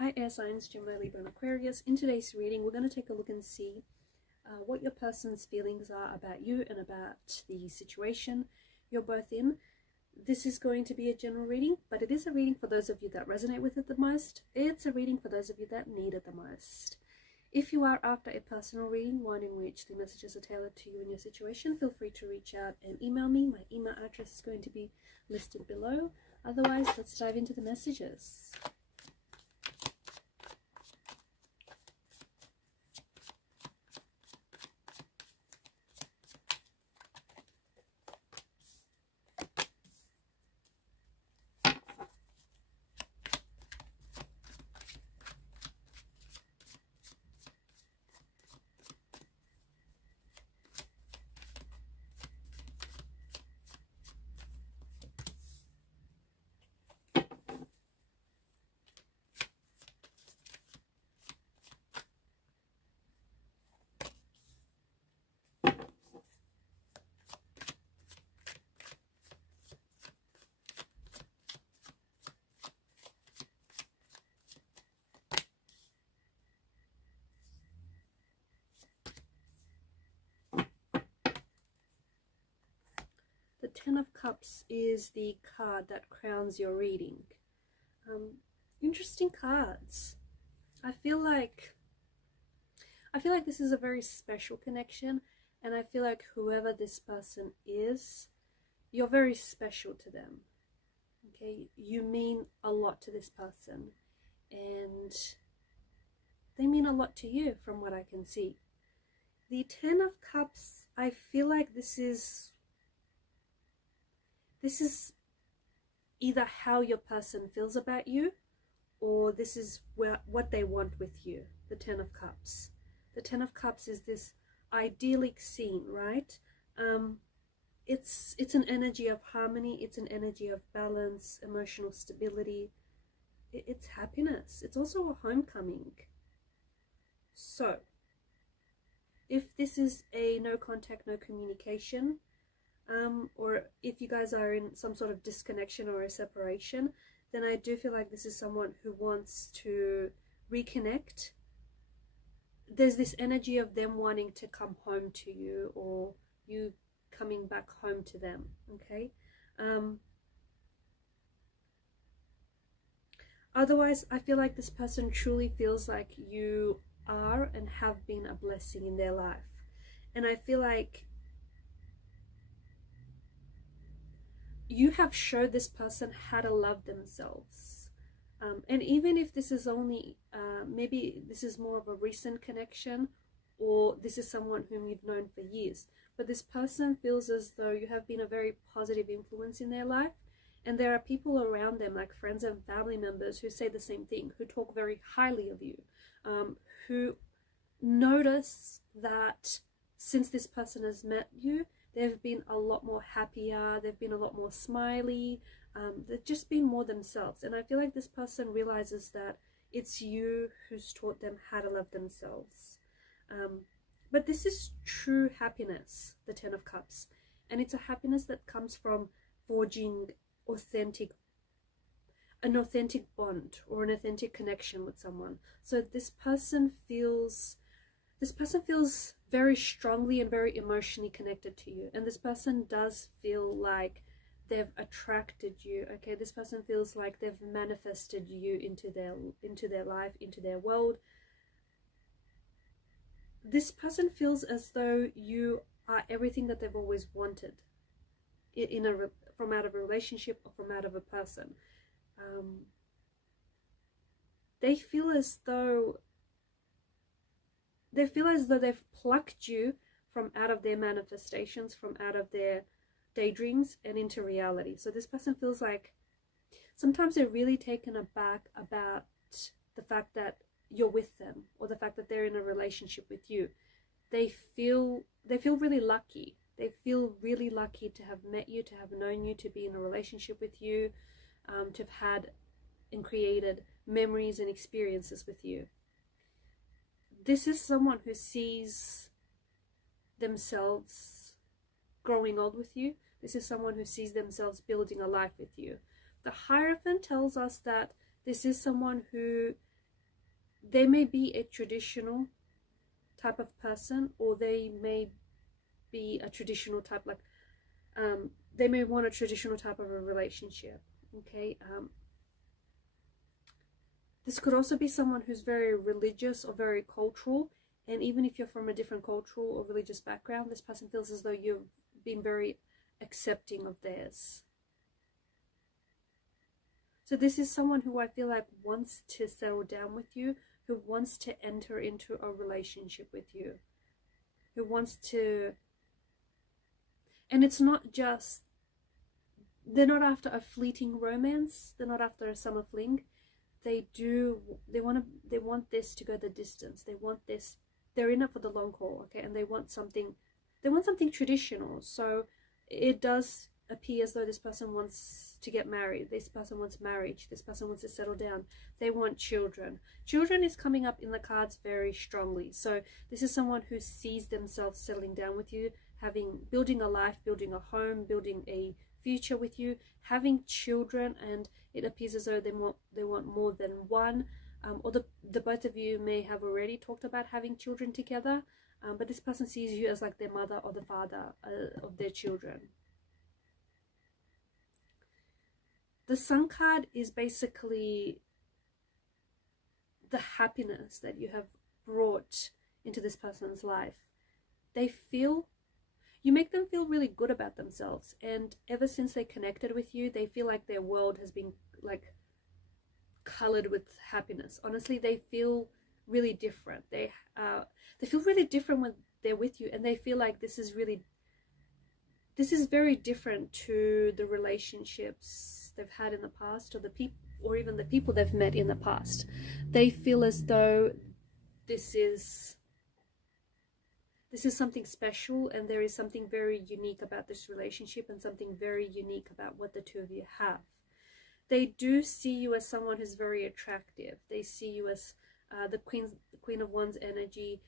Hi air signs, Gemini, Libra and Aquarius. In today's reading we're going to take a look and see what your person's feelings are about you and about the situation you're both in. This is going to be a general reading, but it is a reading for those of you that resonate with it the most. It's a reading for those of you that need it the most. If you are after a personal reading, one in which the messages are tailored to you and your situation, feel free to reach out and email me. My email address is going to be listed below. Otherwise, let's dive into the messages. The Ten of Cups is the card that crowns your reading. Interesting cards. I feel like this is a very special connection, and I feel like whoever this person is, you're very special to them. Okay, you mean a lot to this person, and they mean a lot to you from what I can see. The Ten of Cups, I feel like this is either how your person feels about you, or this is what they want with you. The Ten of Cups. The Ten of Cups is this idyllic scene, right? It's an energy of harmony. It's an energy of balance, emotional stability. It's happiness. It's also a homecoming. So, if this is a no contact, no communication, or if you guys are in some sort of disconnection or a separation, then I do feel like this is someone who wants to reconnect. There's this energy of them wanting to come home to you, or you coming back home to them, okay? Otherwise, I feel like this person truly feels like you are and have been a blessing in their life. And I feel like you have showed this person how to love themselves. And even if this is only, maybe this is more of a recent connection, or this is someone whom you've known for years, but this person feels as though you have been a very positive influence in their life. And there are people around them, like friends and family members, who say the same thing, who talk very highly of you, who notice that since this person has met you, they've been a lot more happier, they've been a lot more smiley, they've just been more themselves. And I feel like this person realizes that it's you who's taught them how to love themselves. But this is true happiness, the Ten of Cups. And it's a happiness that comes from forging an authentic bond or an authentic connection with someone. So this person feels very strongly and very emotionally connected to you, and this person does feel like they've attracted you. Okay, this person feels like they've manifested you into their life, into their world. This person feels as though you are everything that they've always wanted from out of a relationship or from out of a person. They feel as though they've plucked you from out of their manifestations, from out of their daydreams and into reality. So this person feels like sometimes they're really taken aback about the fact that you're with them, or the fact that they're in a relationship with you. They feel really lucky. They feel really lucky to have met you, to have known you, to be in a relationship with you, to have had and created memories and experiences with you. This is someone who sees themselves growing old with you. This is someone who sees themselves building a life with you. The Hierophant tells us that this is someone who they may be a traditional type of person, or they may be a traditional type, like they may want a traditional type of a relationship. Okay, this could also be someone who's very religious or very cultural, and even if you're from a different cultural or religious background, this person feels as though you've been very accepting of theirs. So this is someone who I feel like wants to settle down with you, who wants to enter into a relationship with you, who wants to, and it's not just, they're not after a fleeting romance, they're not after a summer fling. They want this to go the distance. They want this, they're in it for the long haul, okay? And they want something traditional. So it does appear as though this person wants to get married, this person wants marriage, this person wants to settle down, they want children. Children is coming up in the cards very strongly. So this is someone who sees themselves settling down with you, building a life, building a home, building a future with you, having children, and it appears as though they want more than one, or the both of you may have already talked about having children together, but this person sees you as like their mother or the father of their children. The Sun card is basically the happiness that you have brought into this person's life. You make them feel really good about themselves, and ever since they connected with you, they feel like their world has been like colored with happiness. Honestly, they feel really different. They feel really different when they're with you, and they feel like this is very different to the relationships they've had in the past, or even the people they've met in the past. They feel as though this is something special, and there is something very unique about this relationship, and something very unique about what the two of you have. They do see you as someone who's very attractive. They see you as the Queen of Wands energy,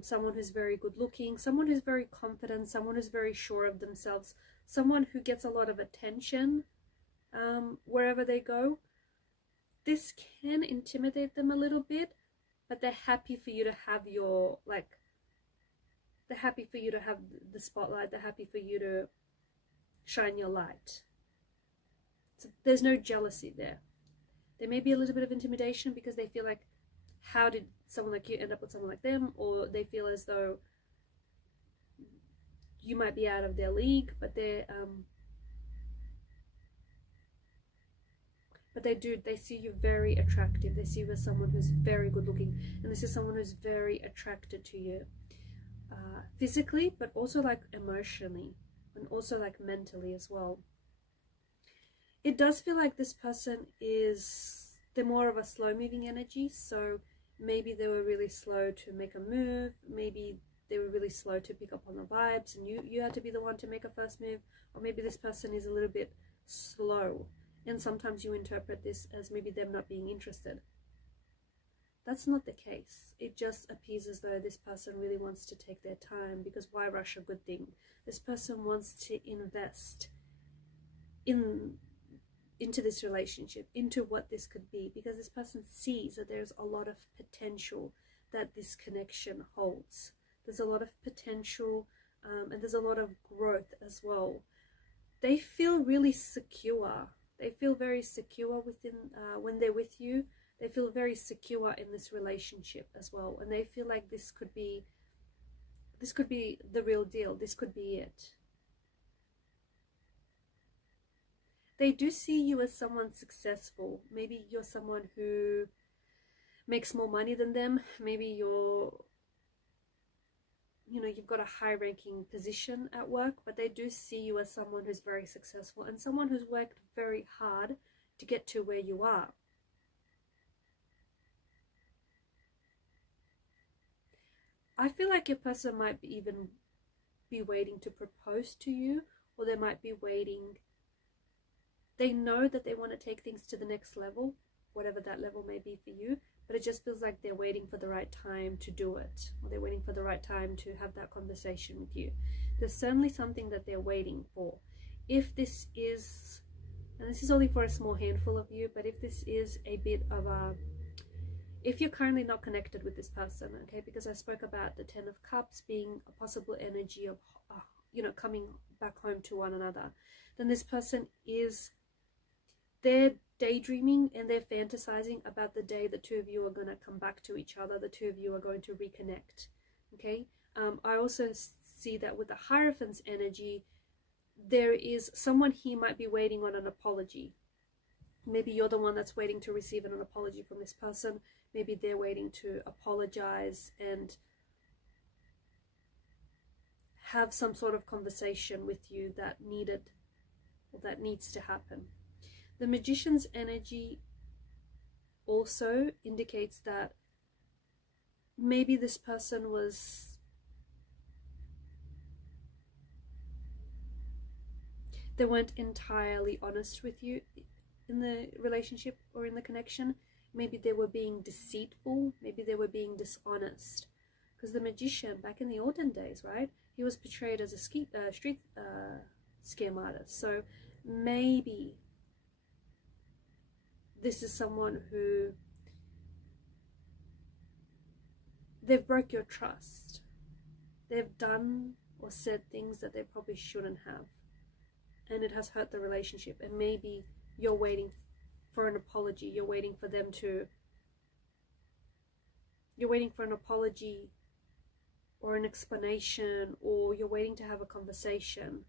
someone who's very good looking, someone who's very confident, someone who's very sure of themselves, someone who gets a lot of attention wherever they go. This can intimidate them a little bit, but they're happy for you to have they're happy for you to have the spotlight. They're happy for you to shine your light. So there's no jealousy there. There may be a little bit of intimidation because they feel like, how did someone like you end up with someone like them? Or they feel as though you might be out of their league, but they see you very attractive. They see you as someone who's very good looking, and this is someone who's very attracted to you. Physically, but also like emotionally, and also like mentally as well. It does feel like this person they're more of a slow moving energy, so maybe they were really slow to make a move, maybe they were really slow to pick up on the vibes, and you had to be the one to make a first move, or maybe this person is a little bit slow, and sometimes you interpret this as maybe them not being interested. That's not the case. It just appears as though this person really wants to take their time, because why rush a good thing? This person wants to invest into this relationship, into what this could be, because this person sees that there's a lot of potential that this connection holds. There's a lot of potential, and there's a lot of growth as well. They feel really secure. They feel very secure when they're with you. They feel very secure in this relationship as well, and they feel like this could be the real deal. This could be it. They do see you as someone successful. Maybe you're someone who makes more money than them. Maybe you've got a high-ranking position at work, but they do see you as someone who's very successful and someone who's worked very hard to get to where you are. I feel like your person might even be waiting to propose to you, or they might be waiting. They know that they want to take things to the next level, whatever that level may be for you, but it just feels like they're waiting for the right time to do it, or they're waiting for the right time to have that conversation with you. There's certainly something that they're waiting for. If this is, and this is only for a small handful of you, but if this is a bit of a, if you're currently not connected with this person, okay, because I spoke about the 10 of Cups being a possible energy of, coming back home to one another, then this person they're daydreaming and they're fantasizing about the day the two of you are going to come back to each other, the two of you are going to reconnect, okay? I also see that with the Hierophant's energy, there is someone here might be waiting on an apology. Maybe you're the one that's waiting to receive an apology from this person. Maybe they're waiting to apologize and have some sort of conversation with you that needs to happen. The Magician's energy also indicates that maybe this person they weren't entirely honest with you in the relationship or in the connection. Maybe they were being deceitful, maybe they were being dishonest. Because the Magician, back in the olden days, right, he was portrayed as a street scam artist. So maybe this is someone who, they've broke your trust. They've done or said things that they probably shouldn't have. And it has hurt the relationship. And maybe you're waiting for an apology. You're waiting for an apology or an explanation, or you're waiting to have a conversation.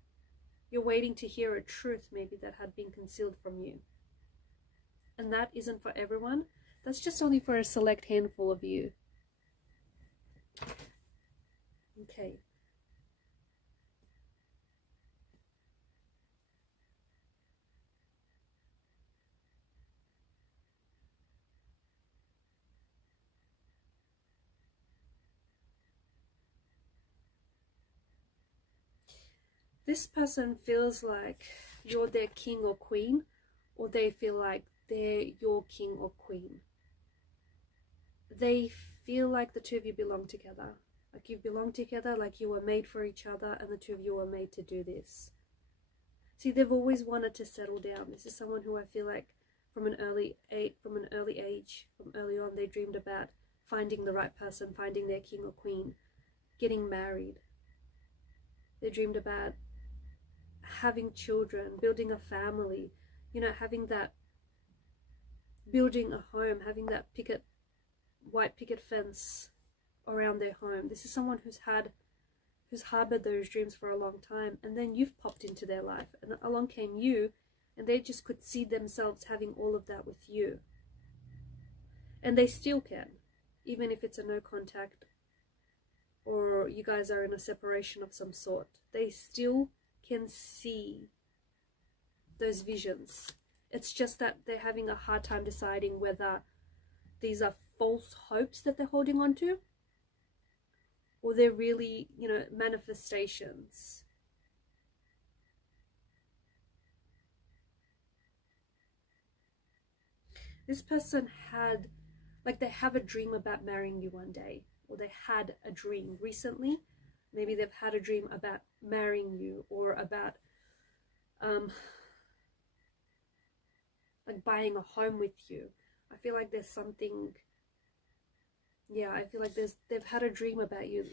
You're waiting to hear a truth maybe that had been concealed from you. And that isn't for everyone. That's just only for a select handful of you. Okay. This person feels like you're their king or queen, or they feel like they're your king or queen. They feel like the two of you belong together. Like you belong together, like you were made for each other, and the two of you were made to do this. See, they've always wanted to settle down. This is someone who I feel like from an early age, from early on, they dreamed about finding the right person, finding their king or queen, getting married. They dreamed about having children, building a family, having that, building a home, having that white picket fence around their home. This is someone who's harbored those dreams for a long time, and then you've popped into their life, and along came you, and they just could see themselves having all of that with you. And they still can, even if it's a no contact or you guys are in a separation of some sort. They still can see those visions. It's just that they're having a hard time deciding whether these are false hopes that they're holding on to, or they're really, manifestations. This person they have a dream about marrying you one day, or they had a dream recently. Maybe they've had a dream about marrying you, or about like buying a home with you. I feel like there's something, I feel like they've had a dream about you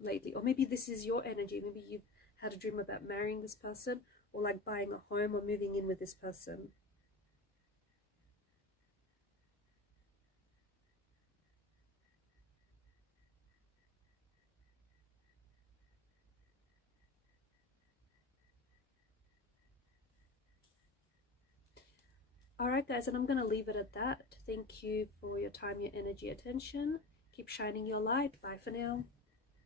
lately. Or maybe this is your energy. Maybe you've had a dream about marrying this person, or like buying a home or moving in with this person. Alright guys, and I'm going to leave it at that. Thank you for your time, your energy, attention. Keep shining your light. Bye for now.